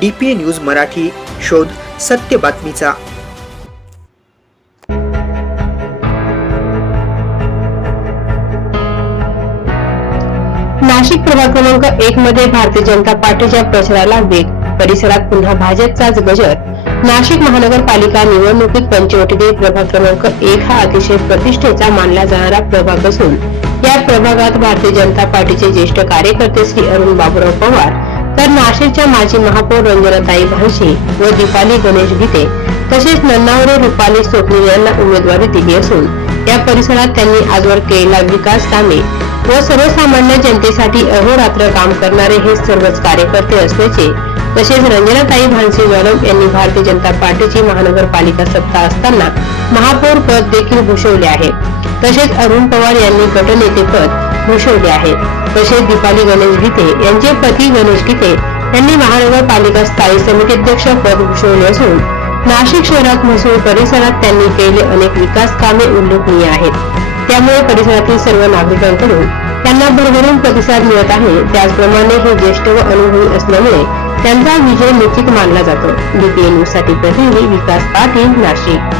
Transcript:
D P news Marathi शोध सत्य बातमीचा. नाशिक प्रभाग क्रमांक एक मध्ये भारतीय जनता पार्टीच्या प्रचाराला वेग. परिसरात पुन्हा भाजपचाच गजर. नाशिक महानगरपालिका निवडणुकीत पंचवटीतील प्रभाग क्रमांक एक हा अतिशय प्रतिष्ठेचा मानला जाणारा प्रभाग असून या प्रभागात भारतीय जनता पार्टीचे ज्येष्ठ कार्यकर्ते श्री अरुण बाबुराव पवार तर नाशिकच्या माजी महापौर रंजनाताई भालशी व दीपाली गणेश गीते तसेच नन्नावरे रुपाली स्वप्नील यांना उमेदवारी दिली असून या परिसरात त्यांनी आजवर केलेला विकास कामे व सर्वसामान्य जनतेसाठी अहोरात्र काम करणारे हे सर्वच कार्यकर्ते असल्याचे तसेच रंजनाताई भानसी जाधव यांनी भारतीय जनता पार्टीची महानगरपालिका सत्ता असताना महापौर पद देखील भूषवले आहे. तसेच अरुण पवार यांनी गटनेते पद भूषवले आहे. तसेच दीपाली गणेश गीते यांचे पती गणेश गीते यांनी महानगरपालिका स्थायी समिती अध्यक्ष पद भूषवले असून नाशिक शहरात महसूल परिसरात त्यांनी केलेले अनेक विकास कामे उल्लेखनीय आहेत. त्यामुळे परिसरातील सर्व नागरिकांकडून त्यांना भरभरून प्रतिसाद मिळत आहे. त्याचप्रमाणे हे ज्येष्ठ व अनुभवी असल्यामुळे त्यांचा विजय निश्चित मानला जातो. डीपीए न्यूजसाठी प्रतिनिधी विकास पाटील नाशिक.